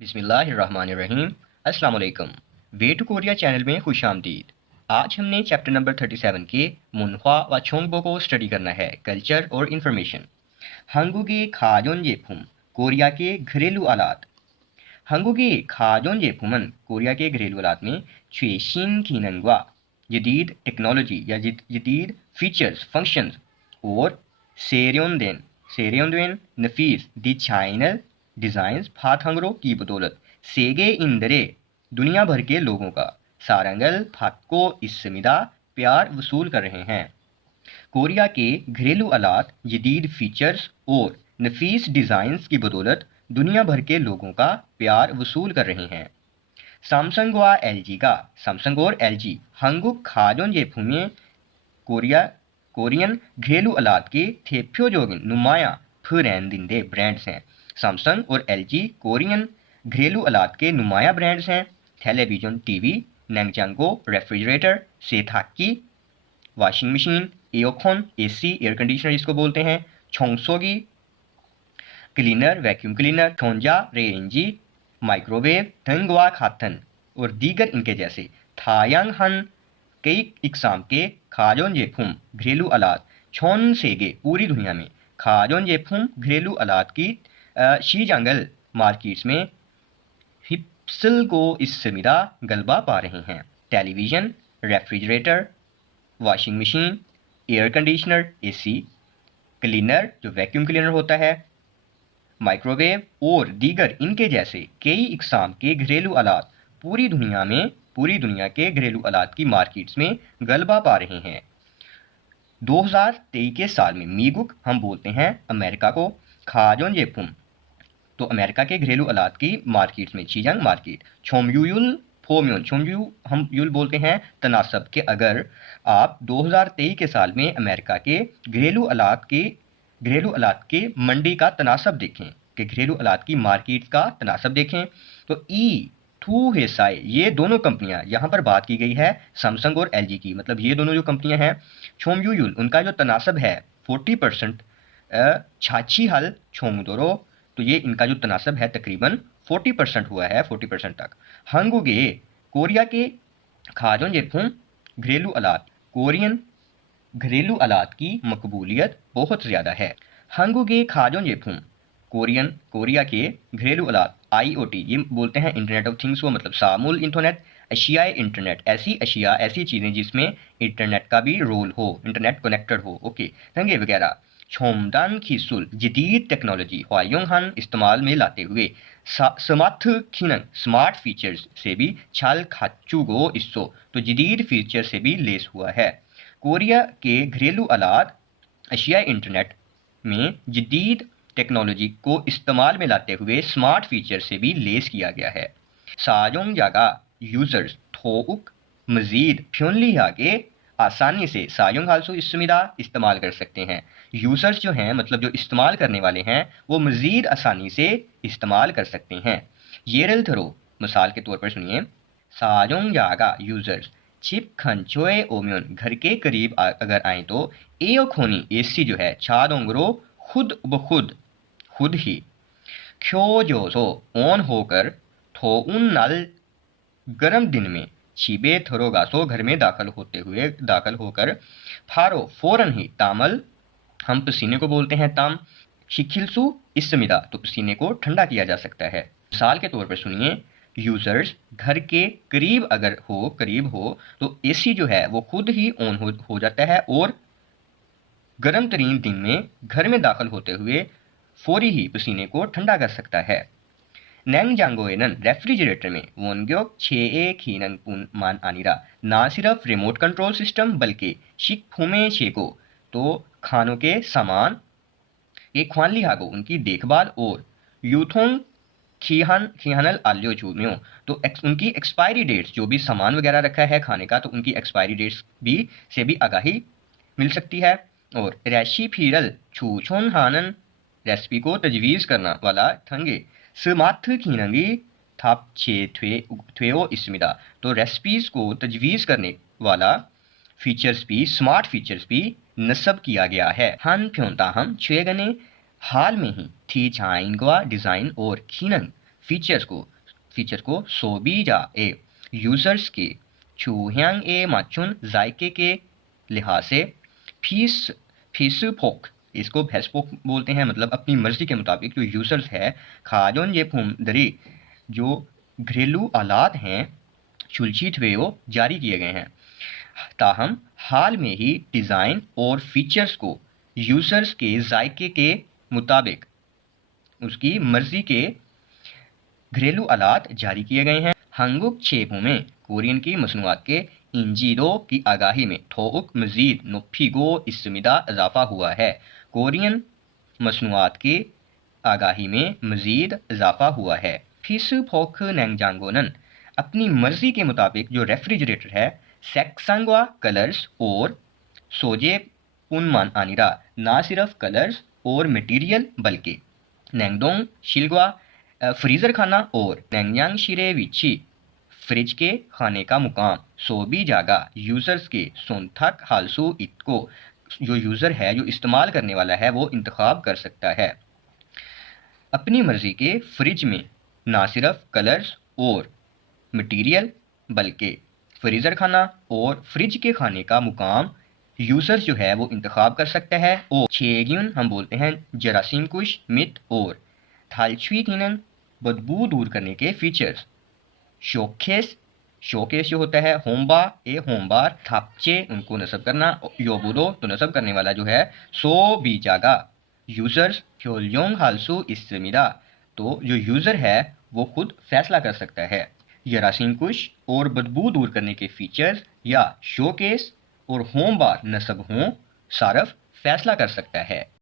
बिस्मिल्लाहिर्रहमानिर्रहीम। अस्सलाम वालेकुम। वे टू कोरिया चैनल में खुश आमदीद। आज हमने चैप्टर नंबर 37 के मुनख्वा व छोंगबो को स्टडी करना है, कल्चर और इंफॉर्मेशन। हंगुगे खाजोन जेफुम, कोरिया के घरेलू आलात। हंगुगे खाजोन जेफुमन, कोरिया के घरेलू आलात में छुएशिन खीनंगवा, जदीद टेक्नोलॉजी या जदीद फीचर्स फंक्शंस और सेरियोनदेन नफीस दी चाइनल डिजाइन्स फातहंगरो की बदौलत सेगे इंदरे दुनिया भर के लोगों का सारंगल फातको इसमिदा प्यार वसूल कर रहे हैं। कोरिया के घरेलू आलात जदीद फीचर्स और नफीस डिजाइन्स की बदौलत दुनिया भर के लोगों का प्यार वसूल कर रहे हैं। सैमसंग व एलजी का सैमसंग और एलजी हंगुक खाजोन जेफुमे कोरियन घरेलू आलात के थेप्योजोगिन नुमाया फुरैंदिंदे ब्रांड्स हैं। सैमसंग और एलजी कोरियन घरेलू आलात के नुमाया ब्रांड्स हैं। टेलीविजन, टीवी, नेंगजांगो रेफ्रिजरेटर, सेथाकी washing machine, aircon AC air conditioner जिसको बोलते हैं, छोंगसोगी क्लीनर वैक्यूम क्लीनर, ठोंजा रेंजी माइक्रोवेव, धंगवा खातन और दीगर इनके जैसे थायांग हन कई इकसाम के खाजोन जेफुम घरेलू आलात छोन सेगे पूरी दुनिया में खाजोन जेफुम घरेलू आलात की शीजांगल मार्केट्स में हिप्सल को इसमिदा गलबा पा रहे हैं। Television, refrigerator, washing machine, air conditioner AC, cleaner जो वैक्यूम क्लीनर होता है, माइक्रोवेव और दीगर इनके जैसे कई इकसाम के घरेलू आलात पूरी दुनिया के घरेलू आलात की मार्केट्स में गलबा पा रहे हैं। 2023 के साल में मीगुक हम बोलते हैं अमेरिका को, खाजोन जेफुम तो अमेरिका के घरेलू आलात की मार्केट्स में शीजांग मार्केट, छोमयूल फोम्योन छोमयू हम यूल बोलते हैं तनासब के अगर आप 2023 के साल में अमेरिका के घरेलू आलात के मंडी का तनासब देखें कि घरेलू आलात की मार्केट का तनासब देखें तो ई थू हेसाई ये दोनों कंपनियां यहाँ पर बात की गई है सैमसंग और एलजी की, मतलब ये दोनों जो कंपनियां हैं छोमयूल उनका जो तनासब है 40% छाछी हल छोमुदोरो, तो ये इनका जो तनासब है तकरीबन 40% हुआ है, 40% तक। हंगुगे कोरिया के खाजोन जेफुम घरेलू आलात कोरियन घरेलू आलात की मकबूलियत बहुत ज़्यादा है। हंगुगे खाजोन जेफुम कोरिया के घरेलू आलात IoT ये बोलते हैं इंटरनेट ऑफ थिंग्स को, मतलब सामूल इंटरनेट अशियाए इंटरनेट ऐसी चीज़ें जिसमें इंटरनेट का भी रोल हो, इंटरनेट कनेक्टेड हो, ओके दंगे वगैरह। छोमदान खीसुल जदीद टेक्नोलॉजी हवायोंगहान इस्तेमाल में लाते हुए स्मार्ट फीचर्स से भी छाल खाचुगो इस्सो तो जदीद फीचर से भी लेस हुआ है। कोरिया के घरेलू आलात एशियाई इंटरनेट में जदीद टेक्नोलॉजी को इस्तेमाल में लाते हुए स्मार्ट फीचर से भी लेस किया गया है। साजोंग जागा यूजर्स थोउक मजीद फ्योनली आगे आसानी से सायोंग हालसो इसमिदा इस्तेमाल कर सकते हैं। यूजर्स जो हैं मतलब जो इस्तेमाल करने वाले हैं वो मजीद आसानी से इस्तेमाल कर सकते हैं। येरल थरो मिसाल के तौर पर सुनिए, साजोंग जागा यूजर्स छिप खंचोए ओम्योन घर के करीब अगर आए तो एओ खोनी एसी जो है छादोंगरो खुद ही ख्योजोसो ऑन होकर थो उन नल गर्म दिन में छिबे थरोगासो घर में दाखिल होकर फारो फौरन ही तामल हम पसीने को बोलते हैं ताम, शिखिलसु इसमिदा तो पसीने को ठंडा किया जा सकता है। मिसाल के तौर पर सुनिए, यूजर्स घर के करीब हो तो एसी जो है वो खुद ही ऑन हो जाता है और गर्म तरीन दिन में घर में दाखिल होते हुए फौरी ही पसीने को ठंडा कर सकता है। नेंगजांगोएनन रेफ्रिजरेटर में वोनग्योक छे खीनंग पुन मान आनिरा ना सिर्फ रिमोट कंट्रोल सिस्टम बल्कि शिक फुमे छेको तो खानों के सामान एक ख्वानली हागो उनकी देखभाल और यूथोंग खिहानल आल्यो चूम्यो तो उनकी एक्सपायरी डेट्स जो भी सामान वगैरह रखा है खाने का तो उनकी एक्सपायरी डेट्स से भी आगाही मिल सकती है। और रैशी फीरल छूछोन हानन रेसिपी को तजवीज़ करना वाला थंगे स्मार्ट खीनंगी थाप छे थ्वेओ इसमिदा तो रेसिपीज को तजवीज़ करने वाला स्मार्ट फीचर्स भी नस्ब किया गया है। हन फ्योंता हम छेगने हाल में ही थी चाइनगवा डिज़ाइन और खीनंग फीचर्स को सोबीजाए यूजर्स के चूह्यांग माचुन जायके के लिहाज से फीसपोक, इसको भेस्पोक बोलते हैं, मतलब अपनी मर्जी के मुताबिक जो यूजर्स है खाजोन ये फूमदरी जो घरेलू आलात हैं चुलचित वे वो जारी किए गए हैं। ताहम हाल में ही डिज़ाइन और फीचर्स को यूजर्स के जायके के मुताबिक उसकी मर्जी के घरेलू आलात जारी किए गए हैं। हंगुक छेपू में कोरियन की मसनूआत के इंजीरो की आगाही में थोउक मजीद नुफिगो इसमिदा इजाफा हुआ है। कोरियन मसनूआत की आगाही में मजीद इजाफा हुआ है। फिसुफोक नेंगजांगोनन अपनी मर्जी के मुताबिक जो रेफ्रिजरेटर है सेक्संगवा कलर्स और सोजे पुनमान आनिरा ना सिर्फ कलर्स और मटेरियल बल्कि नेंगडोंग शिलगवा फ्रीजर खाना और नेंगयांग शिरे विची फ्रिज के खाने का मुकाम सोबी जागा यूजर्स के सोनथक हालसू इतको जो यूजर है जो इस्तेमाल करने वाला है वो इंतखाब कर सकता है। अपनी मर्जी के फ्रिज में ना सिर्फ कलर्स और मटेरियल बल्कि फ्रीजर खाना और फ्रिज के खाने का मुकाम यूजर जो है वो इंतखाब कर सकता है। और छेग्युन हम बोलते हैं जरासीम कुश मित और थालचुईकिनन बदबू दूर करने के फीचर्स शोकेस जो होता है होमबार थापचे उनको नस्ब करना योबुदो तो नस्ब करने वाला जो है सो बीजागा यूजर्स ह्योल्योंग हालसू इस्मिदा तो जो यूजर है वो खुद फैसला कर सकता है। यरासीम कुश और बदबू दूर करने के फीचर्स या शोकेस और होम बार नस्ब हों सारफ फैसला कर सकता है।